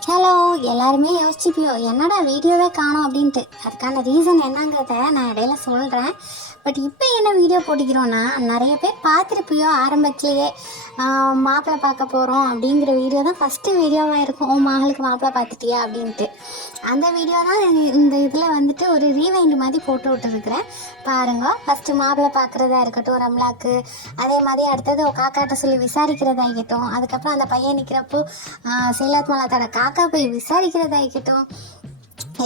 Hello எல்லாருமே யோசிச்சுப்பியோ என்னடா வீடியோவே காணோம் அப்படின்ட்டு. அதுக்கான ரீசன் என்னங்கிறத நான் இடையில சொல்கிறேன் பட் இப்போ என்ன வீடியோ போட்டிக்கிறோன்னா நிறைய பேர் பார்த்துருப்பியோ ஆரம்பத்திலேயே மாப்பிள்ளை பார்க்க போகிறோம் அப்படிங்கிற வீடியோ தான் ஃபஸ்ட்டு வீடியோவாக இருக்கும். உன் மகளுக்கு மாப்பிள்ளை பார்த்துட்டியா? அப்படின்ட்டு. அந்த வீடியோ தான் இந்த இதில் வந்துட்டு ஒரு ரீவைண்ட் மாதிரி போட்டு விட்டுருக்குறேன். பாருங்க ஃபஸ்ட்டு மாப்பிள்ளை பார்க்குறதா இருக்கட்டும் ரம்லாக்கு. அதே மாதிரி அடுத்தது காக்காட்ட சொல்லி விசாரிக்கிறதாகட்டும் அதுக்கப்புறம் அந்த பையன் நிற்கிறப்போ சேலாத் தடக்கா காக்கா போய் விசாரிக்கிறதாகட்டும்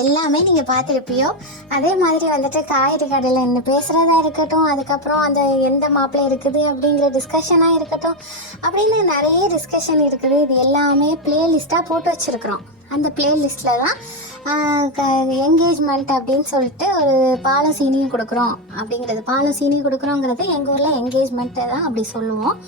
எல்லாமே நீங்கள் பார்த்துருப்பியோ. அதே மாதிரி வந்துட்டு காய்கறி கடையில் என்ன பேசுகிறதா இருக்கட்டும் அதுக்கப்புறம் அந்த எந்த மாப்பிள்ளை இருக்குது அப்படிங்கிற டிஸ்கஷனாக இருக்கட்டும் அப்படின்னு நிறைய டிஸ்கஷன் இருக்குது. இது எல்லாமே பிளேலிஸ்ட்டாக போட்டு வச்சுருக்குறோம். அந்த பிளேலிஸ்ட்டில் தான் என்கேஜ்மெண்ட் அப்படின்னு சொல்லிட்டு ஒரு பாலம் சீனியும் கொடுக்குறோம் அப்படிங்கிறது. பாலம் சீனியும் கொடுக்குறோங்கிறது எங்கள் ஊரில் என்கேஜ்மெண்ட்டை தான் அப்படி சொல்லுவோம்.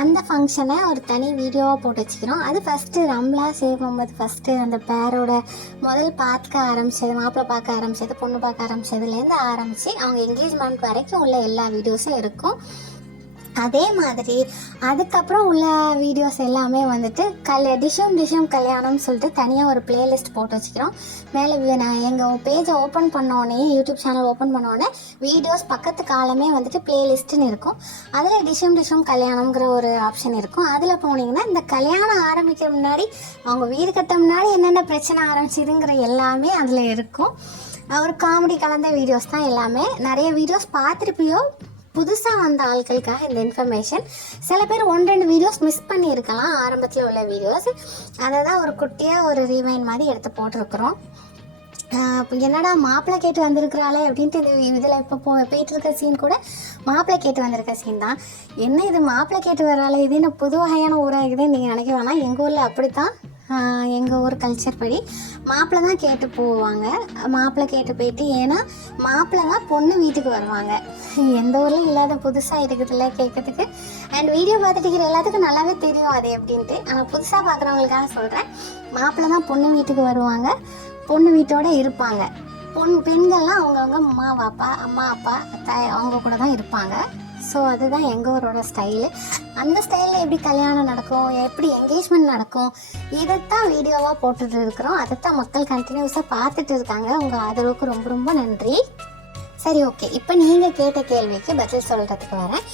அந்த ஃபங்க்ஷனை ஒரு தனி வீடியோவாக போட்டு வச்சுக்கிறோம். அது ஃபஸ்ட்டு ரம்லா சேவ் போது ஃபஸ்ட்டு அந்த பேரோட முதல் பார்க்க ஆரம்பிச்சது மாப்பிள்ளை பார்க்க ஆரம்பிச்சது பொண்ணு பார்க்க ஆரம்பிச்சதுலேருந்து ஆரம்பித்து அவங்க என்கேஜ்மெண்ட் வரைக்கும் உள்ள எல்லா வீடியோஸும் இருக்கும். அதே மாதிரி அதுக்கப்புறம் உள்ள வீடியோஸ் எல்லாமே வந்துட்டு கல் டிஷம் டிஷம் கல்யாணம்னு சொல்லிட்டு தனியாக ஒரு பிளேலிஸ்ட் போட்டு வச்சுக்கிறோம். மேலே நான் எங்கள் பேஜை ஓப்பன் பண்ணோடனே யூடியூப் சேனல் ஓப்பன் பண்ணோடனே வீடியோஸ் பக்கத்து காலமே வந்துட்டு பிளேலிஸ்ட்டுன்னு இருக்கும். அதில் டிஷம் டிஷம் கல்யாணம்ங்கிற ஒரு ஆப்ஷன் இருக்கும். அதில் போனீங்கன்னா இந்த கல்யாணம் ஆரம்பிக்கிற முன்னாடி அவங்க வீடு கட்ட முன்னாடி என்னென்ன பிரச்சனை ஆரம்பிச்சிதுங்கிற எல்லாமே அதில் இருக்கும். ஒரு காமெடி கலந்த வீடியோஸ் தான் எல்லாமே. நிறைய வீடியோஸ் பார்த்துருப்பியோ? புதுசாக வந்த ஆட்களுக்காக இந்த இன்ஃபர்மேஷன் சில பேர் ஒன்று ரெண்டு வீடியோஸ் மிஸ் பண்ணியிருக்கலாம். ஆரம்பத்தில் உள்ள வீடியோஸ் அதை தான் ஒரு குட்டியாக ஒரு ரீவைன் மாதிரி எடுத்து போட்டிருக்கிறோம். என்னடா மாப்பிள்ளை கேட்டு வந்திருக்கிறாளே அப்படின்ட்டு இந்த இதில் இப்போ போ போயிட்டு இருக்க சீன் கூட மாப்பிள்ளை கேட்டு வந்திருக்க சீன் தான். என்ன இது மாப்பிள்ளை கேட்டு வர்றாளே? இது என்ன புது வகையான ஊராக இருக்குதுன்னு நீங்கள் நினைக்க வேணாம். எங்கள் ஊரில் அப்படி தான் எங்கள் ஊர் கல்ச்சர் படி மாப்பிள்ளை தான் கேட்டு போவாங்க. மாப்பிள்ளை கேட்டு போயிட்டு ஏன்னா மாப்பிள்ளை தான் பொண்ணு வீட்டுக்கு வருவாங்க. எந்த ஊரில் இல்லாத புதுசாக இருக்குதுல்ல கேட்கறதுக்கு. அண்ட் வீடியோ பார்த்துட்டு இருக்கிற எல்லாத்துக்கும் நல்லாவே தெரியும் அது எப்படின்ட்டு. ஆனால் புதுசாக பார்க்குறவங்களுக்காக சொல்கிறேன் மாப்பிள்ளை தான் பொண்ணு வீட்டுக்கு வருவாங்க. பொண்ணு வீட்டோட இருப்பாங்க. பொன் பெண்கள்லாம் அவங்கவுங்க அம்மா அப்பா அம்மா அப்பா தாய் அவங்க கூட தான் இருப்பாங்க. ஸோ அதுதான் எங்கள் ஊரோட ஸ்டைலு அந்த ஸ்டைலில் எப்படி கல்யாணம் நடக்கும்? எப்படி என்கேஜ்மெண்ட் நடக்கும்? இதைத்தான் வீடியோவாக போட்டுட்டு இருக்கிறோம். அதைத்தான் மக்கள் கண்டினியூஸாக பார்த்துட்டு இருக்காங்க. உங்கள் ஆதரவுக்கு ரொம்ப ரொம்ப நன்றி. சரி ஓகே இப்போ நீங்கள் கேட்ட கேள்விக்கு பதில் சொல்கிறதுக்கு வரேன்.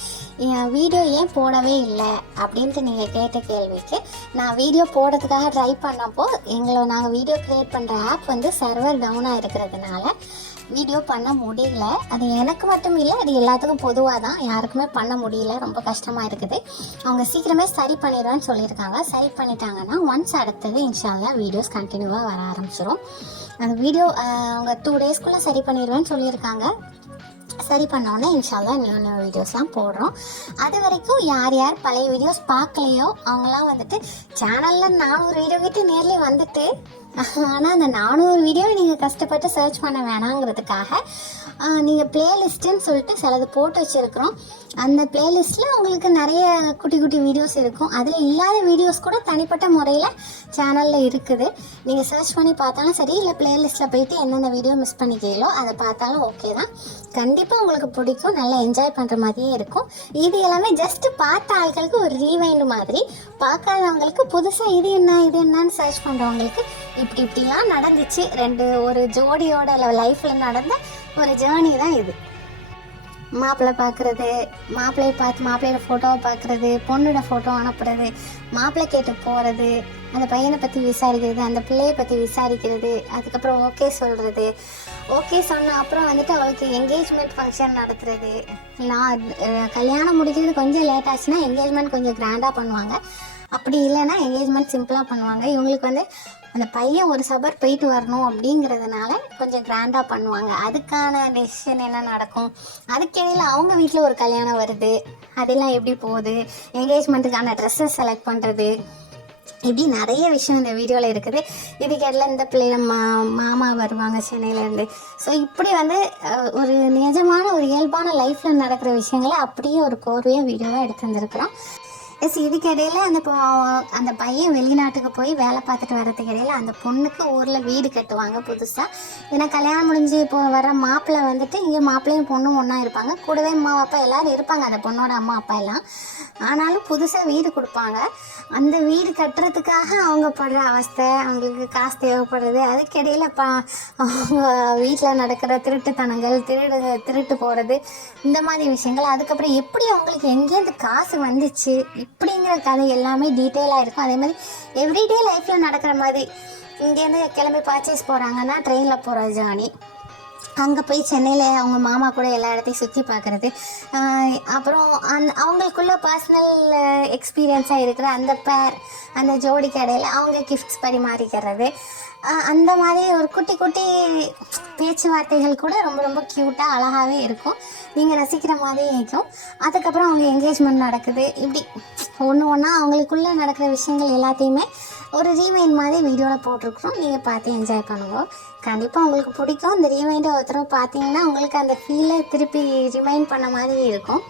வீடியோ ஏன் போடவே இல்லை அப்படின்ட்டு நீங்கள் கேட்ட கேள்விக்கு நான் வீடியோ போடுறதுக்காக ட்ரை பண்ணப்போ எங்களை நாங்கள் வீடியோ க்ரியேட் பண்ணுற ஆப் வந்து சர்வர் டவுனாக இருக்கிறதுனால வீடியோ பண்ண முடியல. அது எனக்கு மட்டும் இல்லை அது எல்லாத்துக்கும் பொதுவாக தான். யாருக்குமே பண்ண முடியல. ரொம்ப கஷ்டமாக இருக்குது. அவங்க சீக்கிரமே சரி பண்ணிடுவேன்னு சொல்லியிருக்காங்க. சரி பண்ணிட்டாங்கன்னா ஒன்ஸ் அடுத்தது இன்ஷால்லாம் வீடியோஸ் கண்டினியூவாக வர ஆரம்பிச்சிடும் அந்த வீடியோ அவங்க டூ டேஸ்க்குள்ளே சரி பண்ணிடுவேன்னு சொல்லியிருக்காங்க. சரி பண்ணோன்னே இன்ஷால்லாம் நியூ நியூ வீடியோஸ்லாம் போடுறோம். அது வரைக்கும் யார் யார் பழைய வீடியோஸ் பார்க்கலையோ அவங்களாம் வந்துட்டு சேனலில் நானூறு வீடியோ விட்டு நேர்லேயே வந்துட்டு ஆனால் அந்த நானூறு வீடியோ நீங்கள் கஷ்டப்பட்டு சர்ச் பண்ண வேணாங்கிறதுக்காக நீங்கள் பிளேலிஸ்ட்டுன்னு சொல்லிட்டு சிலது போட்டு வச்சுருக்குறோம். அந்த பிளேலிஸ்ட்டில் உங்களுக்கு நிறைய குட்டி குட்டி வீடியோஸ் இருக்கும். அதில் இல்லாத வீடியோஸ் கூட தனிப்பட்ட முறையில் சேனலில் இருக்குது. நீங்கள் சர்ச் பண்ணி பார்த்தாலும் சரி இல்லை பிளேலிஸ்ட்டில் போயிட்டு என்னென்ன வீடியோ மிஸ் பண்ணிக்கிறீங்களோ அதை பார்த்தாலும் ஓகே தான். கண்டிப்பாக உங்களுக்கு பிடிக்கும் நல்லா என்ஜாய் பண்ணுற மாதிரியே இருக்கும். இது எல்லாமே ஜஸ்ட் பார்த்த ஆட்களுக்கு ஒரு ரீவைண்ட் மாதிரி. பார்க்காதவங்களுக்கு புதுசாக இது என்ன இது என்னன்னு சர்ச் பண்ணுறவங்களுக்கு இப்படி இப்படிலாம் நடந்துச்சு. ரெண்டு ஒரு ஜோடியோட லைஃப்பில் நடந்த ஒரு ஜேர்னி தான் இது. மாப்பிள்ளை பார்க்குறது மாப்பிள்ளையை பார்த்து மாப்பிள்ளையோட ஃபோட்டோவை பார்க்குறது பொண்ணோட ஃபோட்டோ அனுப்புறது மாப்பிள்ளை கேட்டு போகிறது அந்த பையனை பற்றி விசாரிக்கிறது அந்த பிள்ளையை பற்றி விசாரிக்கிறது அதுக்கப்புறம் ஓகே சொல்கிறது ஓகே சொன்ன அப்புறம் வந்துட்டு அவளுக்கு என்கேஜ்மெண்ட் ஃபங்க்ஷன் நடத்துறது. நான் கல்யாணம் முடிக்கிறது கொஞ்சம் லேட் ஆச்சுன்னா என்கேஜ்மெண்ட் கொஞ்சம் கிராண்டாக பண்ணுவாங்க. அப்படி இல்லைன்னா என்கேஜ்மெண்ட் சிம்பிளாக பண்ணுவாங்க. இவங்களுக்கு வந்து அந்த பையன் ஒரு சபர் போயிட்டு வரணும் அப்படிங்கிறதுனால கொஞ்சம் கிராண்டாக பண்ணுவாங்க. அதுக்கான டெசிஷன் என்ன நடக்கும்? அதுக்கிடையில் அவங்க வீட்டில் ஒரு கல்யாணம் வருது. அதெல்லாம் எப்படி போகுது? என்கேஜ்மெண்ட்டுக்கான ட்ரெஸ்ஸை செலக்ட் பண்ணுறது இப்படி நிறைய விஷயம் இந்த வீடியோவில் இருக்குது. இதுக்கெல்லாம் இந்த பிள்ளைங்க மா மாமா வருவாங்க சென்னையிலேருந்து ஸோ இப்படி வந்து ஒரு நிஜமான ஒரு இயல்பான லைஃப்பில் நடக்கிற விஷயங்களை அப்படியே ஒரு கோர்வையாக வீடியோவாக எடுத்து வந்திருக்கிறோம். எஸ் இதுக்கு அந்த அந்த பையன் வெளிநாட்டுக்கு போய் வேலை பார்த்துட்டு வர்றதுக்கு இடையில அந்த பொண்ணுக்கு ஊரில் வீடு கட்டுவாங்க புதுசாக ஏன்னா கல்யாணம் முடிஞ்சு இப்போ வர மாப்பிள்ளை வந்துட்டு இங்கே மாப்பிள்ளையும் பொண்ணும் ஒன்றா இருப்பாங்க. கூடவே அம்மா அப்பா எல்லாரும் இருப்பாங்க. அந்த பொண்ணோட அம்மா அப்பா எல்லாம். ஆனாலும் புதுசாக வீடு கொடுப்பாங்க. அந்த வீடு கட்டுறதுக்காக அவங்க படுற அவஸ்தை அவங்களுக்கு காசு தேவைப்படுறது அதுக்கிடையில பா அவங்க வீட்டில் நடக்கிற திருட்டுத்தனங்கள் திருடு திருட்டு போகிறது இந்த மாதிரி விஷயங்கள். அதுக்கப்புறம் எப்படி அவங்களுக்கு எங்கேருந்து காசு வந்துச்சு? அப்படிங்கிற கதை எல்லாமே டீட்டெயிலாக இருக்கும். அதே மாதிரி எவ்ரிடே லைஃப்பில் நடக்கிற மாதிரி இங்கேருந்து கிளம்பி பர்ச்சேஸ் போகிறாங்கன்னா ட்ரெயினில் போகிற ஜானி அங்கே போய் சென்னையில் அவங்க மாமா கூட எல்லா இடத்தையும் சுற்றி பார்க்குறது. அப்புறம் அந் அவங்களுக்குள்ள பர்சனல் எக்ஸ்பீரியன்ஸாக இருக்கிற அந்த பேர் அந்த ஜோடி கடையில் அவங்க கிஃப்ட்ஸ் பரிமாறிக்கிறது. அந்த மாதிரி ஒரு குட்டி குட்டி பேச்சுவார்த்தைகள் கூட ரொம்ப ரொம்ப க்யூட்டாக அழகாகவே இருக்கும். நீங்கள் ரசிக்கிற மாதிரி இருக்கும். அதுக்கப்புறம் அவங்க என்கேஜ்மெண்ட் நடக்குது. இப்படி ஒன்று ஒன்றா அவங்களுக்குள்ளே நடக்கிற விஷயங்கள் எல்லாத்தையுமே ஒரு ரீவைண்ட் மாதிரி வீடியோவில் போட்டிருக்கிறோம். நீங்கள் பார்த்து என்ஜாய் பண்ணுவோம் கண்டிப்பாக உங்களுக்கு பிடிக்கும். இந்த ரீவைண்டை ஒருத்தரவை பார்த்தீங்கன்னா உங்களுக்கு அந்த ஃபீலை திருப்பி ரிமைண்ட் பண்ண மாதிரி இருக்கும்.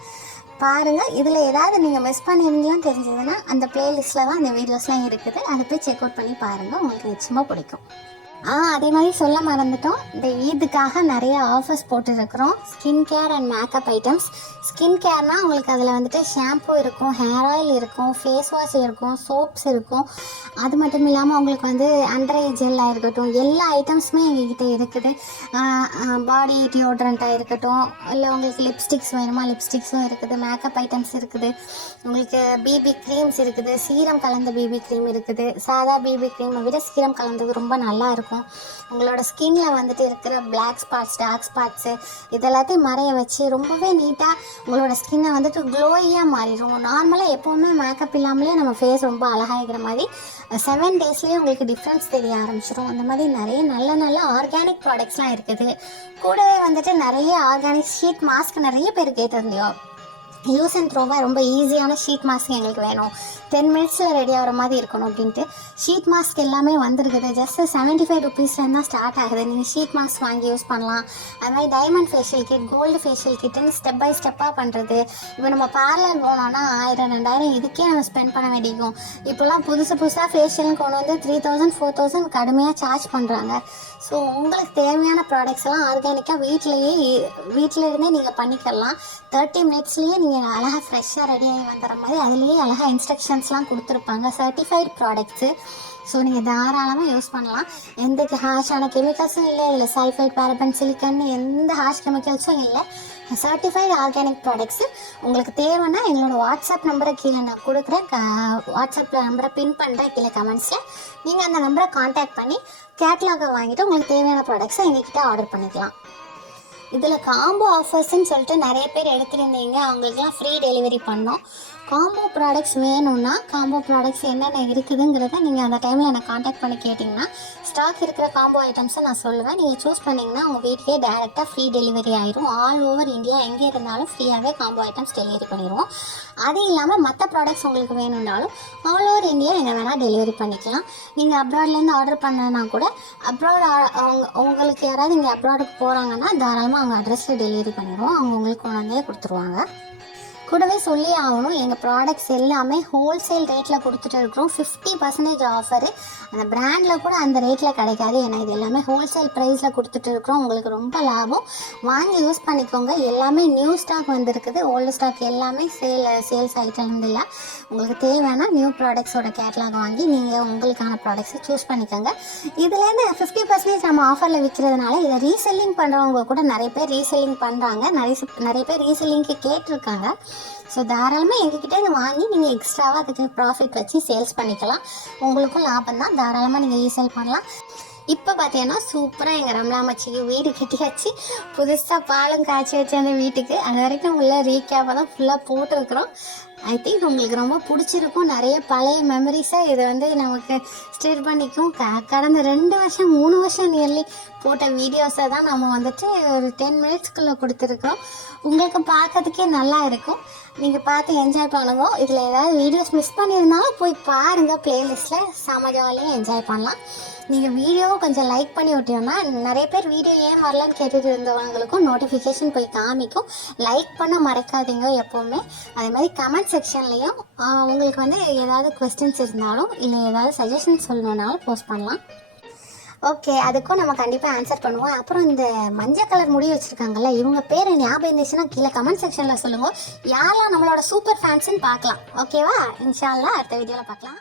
பாருங்கள் இதில் ஏதாவது நீங்கள் மிஸ் பண்ணியிருந்தீங்கன்னு தெரிஞ்சதுன்னா அந்த பிளேலிஸ்ட்டில் தான் அந்த வீடியோஸ்லாம் இருக்குது. அதை போய் செக் அவுட் பண்ணி பாருங்கள் உங்களுக்கு நிச்சயமாக பிடிக்கும். ஆ அதே மாதிரி சொல்ல மறந்துட்டோம். இந்த ஈதுக்காக நிறைய offers போட்டுருக்குறோம். Skin care and makeup items skin கேர்னால் உங்களுக்கு அதில் வந்துட்டு ஷாம்பூ இருக்கும் ஹேர் ஆயில் இருக்கும் ஃபேஸ் வாஷ் இருக்கும் சோப்ஸ் இருக்கும். அது மட்டும் இல்லாமல் உங்களுக்கு வந்து அண்டர் ஐ ஜெல்லாக இருக்கட்டும் எல்லா ஐட்டம்ஸுமே எங்ககிட்ட இருக்குது. பாடி டியோட்ரண்ட்டாக இருக்கட்டும் இல்லை உங்களுக்கு லிப்ஸ்டிக்ஸ் வேணுமா? லிப்ஸ்டிக்ஸும் இருக்குது மேக்கப் ஐட்டம்ஸ் இருக்குது. உங்களுக்கு பிபி க்ரீம்ஸ் இருக்குது சீரம் கலந்த பிபி க்ரீம் இருக்குது. சாதா பிபி க்ரீமை விட சீரம் கலந்தது ரொம்ப நல்லாயிருக்கும் இருக்கும். உங்களோட ஸ்கின்ல வந்துட்டு இருக்கிற பிளாக் ஸ்பாட்ஸ் டார்க் ஸ்பாட்ஸு இதெல்லாத்தையும் மறைய வச்சு ரொம்பவே நீட்டாக உங்களோட ஸ்கின்னை வந்துட்டு க்ளோயியாக மாறிடும். நார்மலாக எப்போவுமே மேக்கப் இல்லாமலே நம்ம ஃபேஸ் ரொம்ப அழகாகிக்கிற மாதிரி செவன் டேஸ்லேயே உங்களுக்கு டிஃப்ரென்ஸ் தெரிய ஆரம்பிச்சிடும் அந்த மாதிரி நிறைய நல்ல நல்ல ஆர்கானிக் ப்ராடக்ட்ஸ்லாம் இருக்குது. கூடவே வந்துட்டு நிறைய ஆர்கானிக் ஷீட் மாஸ்க் நிறைய பேர் கேட்டிருந்தியோ யூஸ் அண்ட் த்ரோவாக ரொம்ப ஈஸியான ஷீட் மாஸ்க் எங்களுக்கு வேணும். டென் மினிட்ஸில் ரெடி ஆகிற மாதிரி இருக்கணும் அப்படின்ட்டு. ஷீட் மாஸ்க் எல்லாமே வந்துருக்குது. ஜஸ்ட் செவன்ட்டி ஃபைவ் ருபீஸ்லேருந்து தான் ஸ்டார்ட் ஆகுது. நீங்கள் ஷீட் மாஸ்க் வாங்கி யூஸ் பண்ணலாம். அது மாதிரி diamond facial kit gold facial கிட்டுன்னு step by ஸ்டெப்பாக பண்ணுறது இப்போ நம்ம பார்லர் போனோம்னா ஆயிரம் ரெண்டாயிரம் இதுக்கே நம்ம ஸ்பெண்ட் பண்ண வேண்டியிருக்கும் இப்போல்லாம் புதுசு புதுசாக ஃபேஷியல்னு கொண்டு வந்து த்ரீ தௌசண்ட் ஃபோர் தௌசண்ட் கடுமையாக சார்ஜ் பண்ணுறாங்க ஸோ உங்களுக்கு தேவையான ப்ராடக்ட்ஸ் எல்லாம் ஆர்கானிக்காக வீட்டிலேயே வீட்டில் இருந்தே நீங்கள் பண்ணிக்கலாம். தேர்ட்டி மினிட்ஸ்லேயே நீங்கள் அழகாக ஃப்ரெஷ்ஷாக ரெடி ஆகி வந்துடுற மாதிரி அதுலேயே அழகாக இன்ஸ்ட்ரக்ஷன்ஸ்லாம் கொடுத்துருப்பாங்க. சர்டிஃபைட் ப்ராடக்ட்ஸு ஸோ நீங்கள் தாராளமாக யூஸ் பண்ணலாம். எந்த ஹாஷான கெமிக்கல்ஸும் இல்லை. இதில் சல்ஃபைட் பேரபன் சிலிக்கன் எந்த ஹாஷ் கெமிக்கல்ஸும் இல்லை. சர்டிஃபைடு ஆர்கானிக் ப்ராடக்ட்ஸு உங்களுக்கு தேவைன்னா எங்களோட வாட்ஸ்அப் நம்பரை கீழே நான் கொடுக்குறேன். வாட்ஸ்அப் நம்பரை பின் பண்ணுறேன் கீழே கமெண்ட்ஸில் நீங்கள் அந்த நம்பரை காண்டாக்ட் பண்ணி கேட்லாகை வாங்கிட்டு உங்களுக்கு தேவையான ப்ராடக்ட்ஸை எங்ககிட்ட ஆர்டர் பண்ணிக்கலாம். இதில் காம்போ ஆஃபர்ஸ்ன்னு சொல்லிட்டு நிறைய பேர் எடுத்துருந்தீங்க. அவங்களுக்குலாம் ஃப்ரீ டெலிவரி பண்ணோம். காம்போ ப்ராடக்ட்ஸ் வேணும்னா காம்போ ப்ராடக்ட்ஸ் என்னென்ன இருக்குதுங்கிறத நீங்கள் அந்த டைமில் என்னை காண்டாக்ட் பண்ணி கேட்டிங்கன்னா ஸ்டாக் இருக்கிற காம்போ ஐட்டம்ஸை நான் சொல்லுவேன். நீங்கள் சூஸ் பண்ணிங்கன்னா உங்கள் வீட்டுக்கே டேரெக்டாக ஃப்ரீ டெலிவரி ஆயிரும். ஆல் ஓவர் இந்தியா எங்கே இருந்தாலும் ஃப்ரீயாகவே காம்போ ஐட்டம்ஸ் டெலிவரி பண்ணிடுவோம். அது இல்லாமல் மற்ற ப்ராடக்ட்ஸ் உங்களுக்கு வேணும்னாலும் ஆல் ஓவர் இந்தியா எங்கே வேணால் டெலிவரி பண்ணிக்கலாம். நீங்கள் அப்ராட்லேருந்து ஆர்டர் பண்ணனா கூட அப்ராட் அவங்க உங்களுக்கு யாராவது இங்கே அப்ராடுக்கு போகிறாங்கன்னா தாராளமாக அவங்க அட்ரஸில் டெலிவரி பண்ணிடுவோம். அவங்க உங்களுக்கு கொண்டு வந்தே கொடுத்துருவாங்க. கூடவே சொல்லி ஆகணும். எங்கள் ப்ராடக்ட்ஸ் எல்லாமே ஹோல்சேல் ரேட்டில் கொடுத்துட்டு இருக்கிறோம். ஃபிஃப்டி பர்சன்டேஜ் ஆஃபரு அந்த பிராண்டில் கூட அந்த ரேட்டில் கிடைக்காது. ஏன்னா இது எல்லாமே ஹோல்சேல் ப்ரைஸில் கொடுத்துட்டு இருக்கிறோம். உங்களுக்கு ரொம்ப லாபம். வாங்கி யூஸ் பண்ணிக்கோங்க. எல்லாமே நியூ ஸ்டாக் வந்திருக்குது. ஓல்டு ஸ்டாக் எல்லாமே சேல் சேல்ஸ் ஆகிட்டு இல்லை உங்களுக்கு தேவைன்னா நியூ ப்ராடக்ட்ஸோட கேட்லாக் வாங்கி நீங்கள் உங்களுக்கான ப்ராடக்ட்ஸை சூஸ் பண்ணிக்கோங்க. இதுலேருந்து ஃபிஃப்டி பர்சன்டேஜ் நம்ம ஆஃபரில் விற்கிறதுனால இதை ரீசெல்லிங் பண்ணுறவங்க கூட நிறைய பேர் ரீசெல்லிங் பண்ணுறாங்க நிறைய நிறைய பேர் ரீசெல்லிங்க்கு கேட்டிருக்காங்க. ஸோ தாராளமாக எங்ககிட்ட இதை வாங்கி நீங்கள் எக்ஸ்ட்ராவாக அதுக்கு ப்ராஃபிட் வச்சு சேல்ஸ் பண்ணிக்கலாம். உங்களுக்கும் லாபம் தான். தாராளமாக நீங்கள் ரீசேல் பண்ணலாம். இப்போ பார்த்தீங்கன்னா சூப்பராக எங்கள் ரம்லாமச்சிக்கு வீடு கட்டியாச்சு. புதுசாக பாலும் காய்ச்சி வச்சு அந்த வீட்டுக்கு. அது வரைக்கும் உள்ள ரீகேப்பை தான் ஃபுல்லாக போட்டிருக்கிறோம். ஐ திங்க் உங்களுக்கு ரொம்ப பிடிச்சிருக்கும். நிறைய பழைய மெமரிஸை இதை வந்து நமக்கு ஸ்டிர் பண்ணிக்கும். க கடந்த ரெண்டு வருஷம் மூணு வருஷம் நியர்லி போட்ட வீடியோஸை தான் நம்ம வந்துட்டு ஒரு டென் மினிட்ஸ்க்குள்ளே கொடுத்துருக்கோம். உங்களுக்கு பார்க்கறதுக்கே நல்லா இருக்கும். நீங்கள் பார்த்து என்ஜாய் பண்ணுங்க இதில் ஏதாவது வீடியோஸ் மிஸ் பண்ணியிருந்தாலும் போய் பாருங்கள் ப்ளேலிஸ்ட்டில் செம ஜாலியாக என்ஜாய் பண்ணலாம். நீங்கள் வீடியோவை கொஞ்சம் லைக் பண்ணி விட்டீங்கன்னா நிறைய பேர் வீடியோ ஏன் வரலன்னு கேட்டுட்டு இருந்தவங்களுக்கும் நோட்டிஃபிகேஷன் போய் காமிக்கும். லைக் பண்ண மறக்காதீங்க எப்போவுமே. அதே மாதிரி கமெண்ட் செக்ஷன்லேயும் உங்களுக்கு வந்து ஏதாவது கொஸ்டின்ஸ் இருந்தாலும் இல்லை ஏதாவது சஜஷன் சொல்லணுன்னாலும் போஸ்ட் பண்ணலாம். ஓகே அதுக்கும் நம்ம கண்டிப்பாக ஆன்சர் பண்ணுவோம். அப்புறம் இந்த மஞ்சள் கலர் முடி வச்சுருக்காங்கல்ல இவங்க பேர் ஞாபகம் இருந்துச்சுன்னா கீழே கமெண்ட் செக்ஷனில் சொல்லுங்கள் யாரெல்லாம் நம்மளோட சூப்பர் ஃபேன்ஸுன்னு பார்க்கலாம். ஓகேவா இன்ஷால்லா அடுத்த வீடியோவில் பார்க்கலாம்.